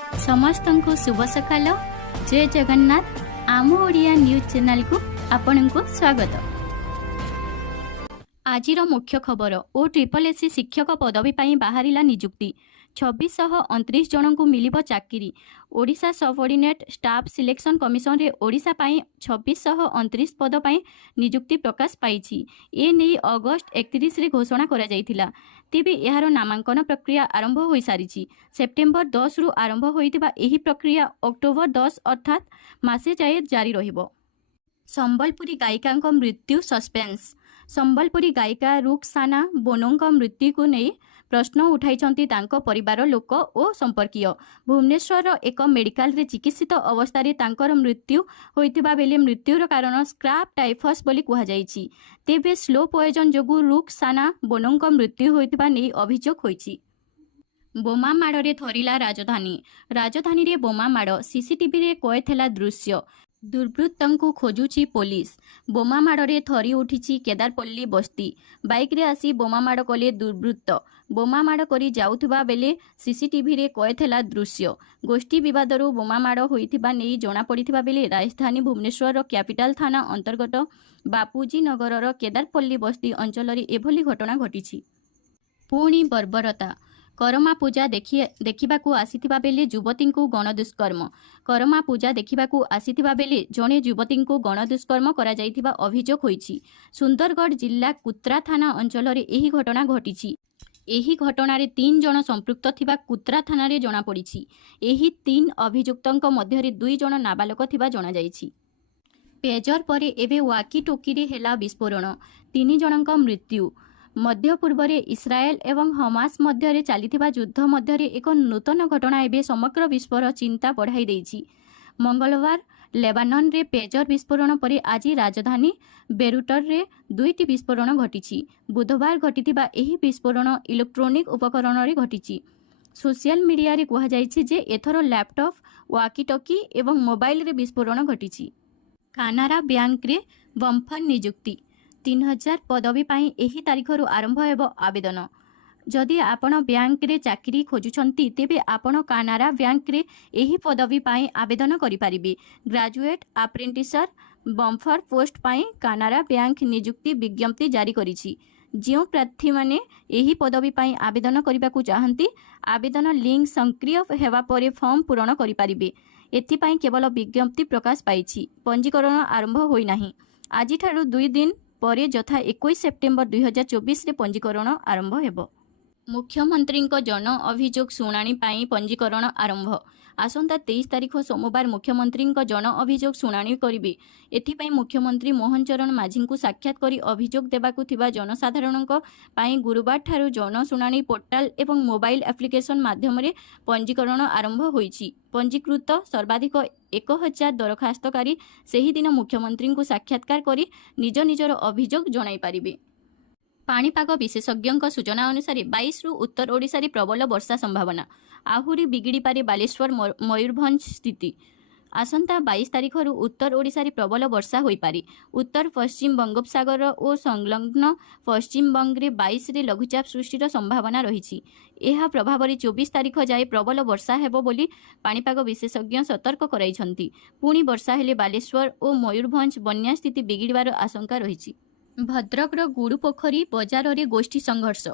समस्तंकु शुभ सकाल। जय जगन्नाथ। आम ओडिया न्यूज चैनल को आपनकु स्वागत। आजिर मुख्य खबर ओ ट्रिपल एससी शिक्षक पदवी पाई बाहरिला नियुक्ति 2629 जन को मिलिबो चाकरी। Odisha subordinate staff selection commission रे ओडिशा पाई 2629 पद पाई नियुक्ति प्रकाश पाइछि। ए नै अगस्त 31 रे घोषणा करा जायथिला। तेबे एहार नामांकन प्रक्रिया आरंभ होई सारिछि। सेप्टेम्बर 10 रु आरंभ होइतिबा एही प्रक्रिया अक्टोबर 10 अर्थात मासे जाए जारी रहिबो। संबलपुरी गायिका मृत्यु सस्पेंस। संबलपुरी गायिका रुक्साना बोनों मृत्यु को नहीं प्रश्न उठाई परिवार लोक और संपर्कीय। भुवनेश्वर एक मेडिकल रे चिकित्सित अवस्था तांकर मृत्यु होइतिबा बेले मृत्युर कारण स्क्रैप टाइफस बोली कहा जायछि। तेबे स्लो पॉइजन जोगु रुक्साना बोनों मृत्यु होइतिबा नहीं अभियोग होइछि। बोमा माड़े थरिला राजधानी रे बोमा माड़ सीसीटीवी रे कयथेला दृश्य। दुर्बृत्तंकु खोजुची पुलिस। बोमा माड़े थरी उठिछि केदारपल्ली बस्ती। बाइक रे आसी बोमा माड़ कले दुर्बृत्त। बोमा माड़ करी जाउथिबा बेले सीसीटीवी रे कयथेला दृश्य। गोष्ठी विवादरू बोमा माड़ होइथिबा नेई जणा पड़िथिबा बेले राजधानी भुवनेश्वर कैपिटल थाना अंतर्गत बापूजी नगरर केदारपल्ली बस्ती अंचल एभली घटना घटिछि। पुणी बर्बरता। करमा पूजा देखिबाकू आसीथिबा बेले युवती को गणदुष्कर्म। करमा पूजा देखिबाकू आसीथिबा बेले जणे युवती को गणदुष्कर्म करा जायथिबा अभियोग होइछि। सुंदरगढ़ जिला कुत्रा थाना अंचल एही घटना घटिछि। एही घटनारे 3 जन संपृक्त थिबा कुत्रा थाना रे जणा पड़िछि। एही 3 अभियुक्तंक मध्यरे 2 जन नाबालक थिबा जणा जायछि। पेजर परे एबे वाकी टोकी रे हेला विस्फोरण। 3 जनक मृत्यु। मध्य पूर्व रे इस्राएल एवं हमास मध्य चलीथिबा युद्ध मध्य एक नूतन घटना एवं समग्र विश्वर चिंता बढ़ाई देछि। मंगलवार लेबानन रे पेजर विस्फोरण पर आज राजधानी बेरुटर रे 2टी विस्फोरण घटिछि। बुधवार घटिथिबा एही विस्फोरण इलेक्ट्रोनिक उपकरण रे घटिछि। सोशल मीडिया रे कहा जायछि जे एथर लैपटॉप वाकी टॉकी एवं मोबाइल रे विस्फोरण घटिछि। कानारा बैंक रे बम्फर नियुक्ति 3000 पदवी पाई एही तारिखरु आरंभ हेबो आवेदन। जदि आपण बैंक रे चाकरी खोजुछंती तेबे आपण कानारा बैंक रे एही पदवी पाई आवेदन करि परिबे। ग्रेजुएट अप्रेंटिसर बम्फर पोस्ट पाई कानारा बैंक नियुक्ति विज्ञप्ति जारी करिछि। जो प्रार्थी माने एही पदवी पाई आवेदन करिबाकू चाहंती आवेदन लिंक सक्रिय हेबा परे फॉर्म पूरण करि परिबे। एथि पाई केवल विज्ञप्ति प्रकाश पाइछि। पंजीकरण आरंभ होई नाही। आजि ठारू 2 दिन परे यथा 21 सेप्टेम्बर 2024 रे पंजीकरण आरंभ हेबो। मुख्यमंत्री जन अभियोग शुणाणी पाई पंजीकरण आरंभ। आसंता 23 तारिख सोमवार मुख्यमंत्री जन अभियोग शुणाणी करिवे। एथिपाई मुख्यमंत्री मोहन चरण माझी को साक्षात करी अभियोग देबाकू थिबा जनसाधारण पाई गुरुवार ठारू जन शुणाणी पोर्टाल एवं मोबाइल एप्लिकेशन माध्यम रे पंजीकरण आरंभ होईछि। पंजीकृत सर्वाधिक 1000 दरखास्तकारी सेही दिन मुख्यमंत्री को साक्षात्कार करी निज निजर अभियोग जणाई पारिबे। पाणीपाग विशेषज्ञों सूचना अनुसार 22 रु उत्तर ओडिशा रे प्रबल वर्षा संभावना। आहुरी बिगिड़ी पारे बालेश्वर मयूरभंज स्थिति। आसंता 22 तारिख रु उत्तर ओडिशा रे प्रबल वर्षा होई पारे। उत्तर पश्चिम बंगोपसागर और संलग्न पश्चिम बंग रे 22 रे लघुचाप सृष्टिर संभावना रहिछि। एहा प्रभाव रे 24 तारिख जाए प्रबल वर्षा हेबो बोली पाणीपाग विशेषज्ञ सतर्क कराइछंती। पुणी वर्षा हेले बालेश्वर और मयूरभंज बन्या स्थिति बिगिड़बार आशंका रहिछि। भद्रकर गुड़ुपोखरी बजार रे गोष्ठी संघर्ष।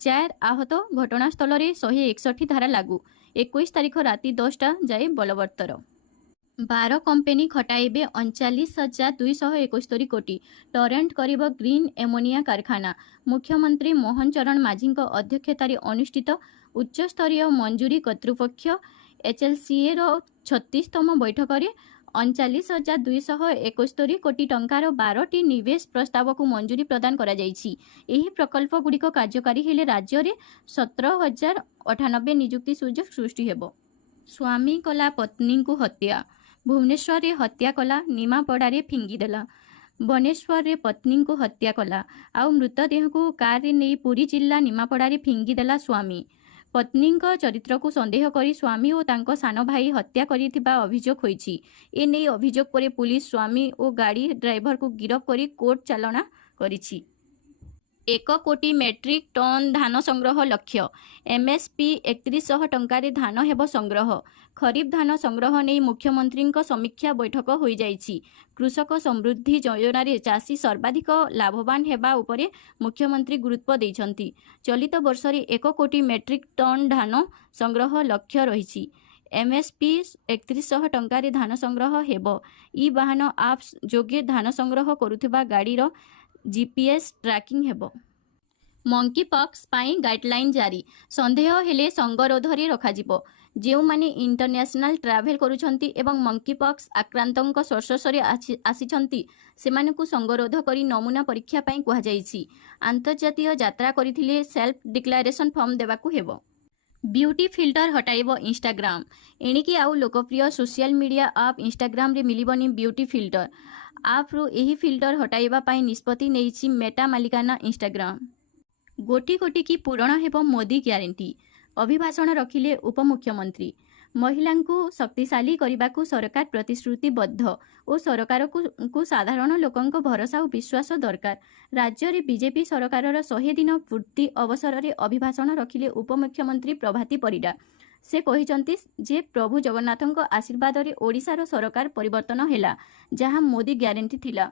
4 आहत। घटनास्थल रे 161 धारा लागू। 21 तारिख राति 10टा जाए बलवत्तर। 12 कंपनी खटाइबे 39,271 कोटी। टरेंट करिब ग्रीन एमोनिया कारखाना। मुख्यमंत्री मोहन चरण माझी अध्यक्षतार अनुष्ठित उच्चस्तरीय मंजूरी कर्तृपक्ष HLCA रो 36तम बैठक रे 39,271 कोटी टंकार 12टी निवेश प्रस्ताव को मंजूरी प्रदान करा जायछि। एही प्रकल्प गुड़िक कार्यकारी हेले राज्य रे 17,098 नियुक्ति सुजोग सृष्टि हेबो। स्वामी कला पत्नी को हत्या। भुवनेश्वर रे हत्या कला निमापड़ा रे फिंगीदेला। बनेश्वर रे पत्नी को हत्या कला आउ मृतदेह को कार रे नहीं पुरी जिला निमापड़ा रे फिंगीदेला स्वामी। पत्नी चरित्र को संदेह करी स्वामी और तांको सानो भाई हत्या करिथिबा अभियोग होईछि। ए नै अभियोग परे पुलिस स्वामी और गाड़ी ड्राइवर को गिरफ्त करी कोर्ट चालना करिछि। 1 କୋଟି ମେଟ୍ରିକ୍ ଟନ୍ ଧାନ ସଂଗ୍ରହ ଲକ୍ଷ୍ୟ। MSP 3100 ଟଙ୍କାରେ ଧାନ ହେବ ସଂଗ୍ରହ। ଖରିଫ ଧାନ ସଂଗ୍ରହ ନେଇ ମୁଖ୍ୟମନ୍ତ୍ରୀଙ୍କ ସମୀକ୍ଷା ବୈଠକ ହୋଇଯାଇଛି। କୃଷକ ସମୃଦ୍ଧି ଯୋଜନାରେ ଚାଷୀ ସର୍ବାଧିକ ଲାଭବାନ ହେବା ଉପରେ ମୁଖ୍ୟମନ୍ତ୍ରୀ ଗୁରୁତ୍ୱ ଦେଇଛନ୍ତି। ଚଳିତ ବର୍ଷରେ 1 କୋଟି ମେଟ୍ରିକ୍ ଟନ୍ ଧାନ ସଂଗ୍ରହ ଲକ୍ଷ୍ୟ ରହିଛି। MSP 3100 ଟଙ୍କାରେ ଧାନ ସଂଗ୍ରହ ହେବ। ଇ-ବାହନ ଆପ୍ସ ଯୋଗେ ଧାନ ସଂଗ୍ରହ କରୁଥିବା ଗାଡ଼ିର GPS ଟ୍ରାକିଂ ହେବ। ମଙ୍କି ପକ୍ସ ପାଇଁ ଗାଇଡଲାଇନ୍ ଜାରି। ସନ୍ଦେହ ହେଲେ ସଙ୍ଗରୋଧରେ ରଖାଯିବ। ଯେଉଁମାନେ ଇଣ୍ଟରନ୍ୟାସନାଲ ଟ୍ରାଭେଲ କରୁଛନ୍ତି ଏବଂ ମଙ୍କି ପକ୍ସ ଆକ୍ରାନ୍ତଙ୍କ ସ୍ପର୍ଶରେ ଆସିଛନ୍ତି ସେମାନଙ୍କୁ ସଙ୍ଗରୋଧ କରି ନମୁନା ପରୀକ୍ଷା ପାଇଁ କୁହାଯାଇଛି। ଆନ୍ତର୍ଜାତୀୟ ଯାତ୍ରା କରିଥିଲେ ସେଲ୍ଫ ଡିକ୍ଲାରେସନ ଫର୍ମ ଦେବାକୁ ହେବ। ବ୍ୟୁଟି ଫିଲ୍ଟର ହଟାଇବ ଇନଷ୍ଟାଗ୍ରାମ। ଏଣିକି ଆଉ ଲୋକପ୍ରିୟ ସୋସିଆଲ ମିଡ଼ିଆ ଆପ୍ ଇନଷ୍ଟାଗ୍ରାମରେ ମିଳିବନି ବ୍ୟୁଟି ଫିଲ୍ଟର। ଆପ୍ରୁ ଏହି ଫିଲ୍ଟର ହଟାଇବା ପାଇଁ ନିଷ୍ପତ୍ତି ନେଇଛି ମେଟା ମାଲିକାନା ଇନଷ୍ଟାଗ୍ରାମ। ଗୋଟି ଗୋଟିକି ପୂରଣ ହେବ ମୋଦି ଗ୍ୟାରେଣ୍ଟି। ଅଭିଭାଷଣ ରଖିଲେ ଉପମୁଖ୍ୟମନ୍ତ୍ରୀ। ମହିଳାଙ୍କୁ ଶକ୍ତିଶାଳୀ କରିବାକୁ ସରକାର ପ୍ରତିଶ୍ରୁତିବଦ୍ଧ ଓ ସରକାରକୁ ସାଧାରଣ ଲୋକଙ୍କ ଭରସା ଓ ବିଶ୍ୱାସ ଦରକାର। ରାଜ୍ୟରେ ବିଜେପି ସରକାରର 100 ଦିନ ପୂର୍ତ୍ତି ଅବସରରେ ଅଭିଭାଷଣ ରଖିଲେ ଉପମୁଖ୍ୟମନ୍ତ୍ରୀ ପ୍ରଭାତୀ ପରିଡ଼ା। ସେ କହିଛନ୍ତି ଯେ ପ୍ରଭୁ ଜଗନ୍ନାଥଙ୍କ ଆଶୀର୍ବାଦରେ ଓଡ଼ିଶାର ସରକାର ପରିବର୍ତ୍ତନ ହେଲା, ଯାହା ମୋଦି ଗ୍ୟାରେଣ୍ଟି ଥିଲା।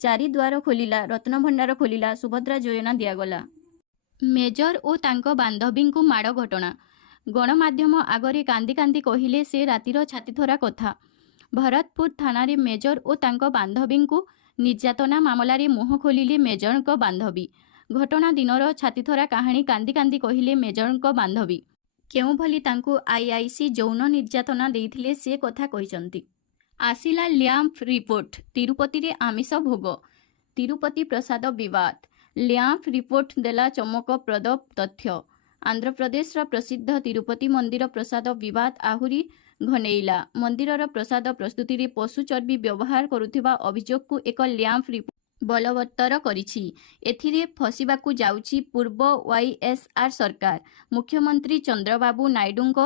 4 ଦ୍ୱାର ଖୋଲିଲା, ରତ୍ନଭଣ୍ଡାର ଖୋଲିଲା, ସୁଭଦ୍ରା ଯୋଜନା ଦିଆଗଲା। ମେଜର ଓ ତାଙ୍କ ବାନ୍ଧବୀଙ୍କୁ ମାଡ଼ ଘଟଣା। ଗଣମାଧ୍ୟମ ଆଗରେ କାନ୍ଦି କାନ୍ଦି କହିଲେ ସେ ରାତିର ଛାତିଥରା କଥା। ଭରତପୁର ଥାନାରେ ମେଜର ଓ ତାଙ୍କ ବାନ୍ଧବୀଙ୍କୁ ନିର୍ଯାତନା ମାମଲାରେ ମୁହଁ ଖୋଲିଲେ ମେଜରଙ୍କ ବାନ୍ଧବୀ। ଘଟଣା ଦିନର ଛାତିଥରା କାହାଣୀ କାନ୍ଦି କାନ୍ଦି କହିଲେ ମେଜରଙ୍କ ବାନ୍ଧବୀ। କେଉଁଭଳି ତାଙ୍କୁ IIC ଯୌନ ନିର୍ଯାତନା ଦେଇଥିଲେ ସେ କଥା କହିଛନ୍ତି। ଆସିଲା ଲ୍ୟାମ୍ପ ରିପୋର୍ଟ। ତିରୁପତିରେ ଆମିଷ ଭୋଗ। ତିରୁପତି ପ୍ରସାଦ ବିବାଦ। ଲ୍ୟାମ୍ପ ରିପୋର୍ଟ ଦେଲା ଚମକପ୍ରଦ ତଥ୍ୟ। ଆନ୍ଧ୍ରପ୍ରଦେଶର ପ୍ରସିଦ୍ଧ ତିରୁପତି ମନ୍ଦିର ପ୍ରସାଦ ବିବାଦ ଆହୁରି ଘନେଇଲା। ମନ୍ଦିରର ପ୍ରସାଦ ପ୍ରସ୍ତୁତିରେ ପଶୁ ଚର୍ବି ବ୍ୟବହାର କରୁଥିବା ଅଭିଯୋଗକୁ ଏକ ଲ୍ୟାମ୍ପ ରିପୋର୍ଟ ବଳବତ୍ତର କରିଛି। ଏଥିରେ ଫସିବାକୁ ଯାଉଛି ପୂର୍ବ YSR ସରକାର। ମୁଖ୍ୟମନ୍ତ୍ରୀ ଚନ୍ଦ୍ରବାବୁ ନାଇଡୁଙ୍କ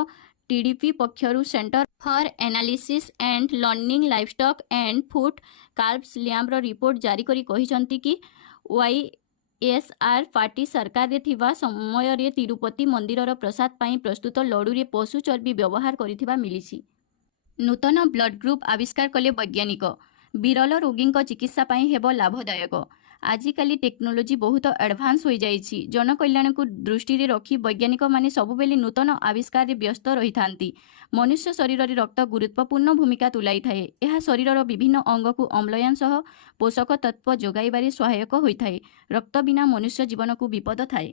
TDP ପକ୍ଷରୁ centre for analysis and learning livestock and food କାଲ୍ଭସ୍ ଲ୍ୟାମ୍ପର ରିପୋର୍ଟ ଜାରି କରି କହିଛନ୍ତି କି YSR ପାର୍ଟି ସରକାରରେ ଥିବା ସମୟରେ ତିରୁପତି ମନ୍ଦିରର ପ୍ରସାଦ ପାଇଁ ପ୍ରସ୍ତୁତ ଲଡୁରେ ପଶୁ ଚର୍ବି ବ୍ୟବହାର କରିଥିବା ମିଳିଛି। ନୂତନ ବ୍ଲଡ୍ ଗ୍ରୁପ୍ ଆବିଷ୍କାର କଲେ ବୈଜ୍ଞାନିକ। ବିରଳ ରୋଗୀଙ୍କ ଚିକିତ୍ସା ପାଇଁ ହେବ ଲାଭଦାୟକ। ଆଜିକାଲି ଟେକ୍ନୋଲୋଜି ବହୁତ ଆଡଭାନ୍ସ ହୋଇଯାଇଛି। ଜନକଲ୍ୟାଣକୁ ଦୃଷ୍ଟିରେ ରଖି ବୈଜ୍ଞାନିକମାନେ ସବୁବେଳେ ନୂତନ ଆବିଷ୍କାରରେ ବ୍ୟସ୍ତ ରହିଥାନ୍ତି। ମନୁଷ୍ୟ ଶରୀରରେ ରକ୍ତ ଗୁରୁତ୍ୱପୂର୍ଣ୍ଣ ଭୂମିକା ତୁଲାଇଥାଏ। ଏହା ଶରୀରର ବିଭିନ୍ନ ଅଙ୍ଗକୁ ଅମ୍ଳଜାନ ସହ ପୋଷକ ତତ୍ତ୍ୱ ଯୋଗାଇବାରେ ସହାୟକ ହୋଇଥାଏ। ରକ୍ତ ବିନା ମନୁଷ୍ୟ ଜୀବନକୁ ବିପଦ ଥାଏ।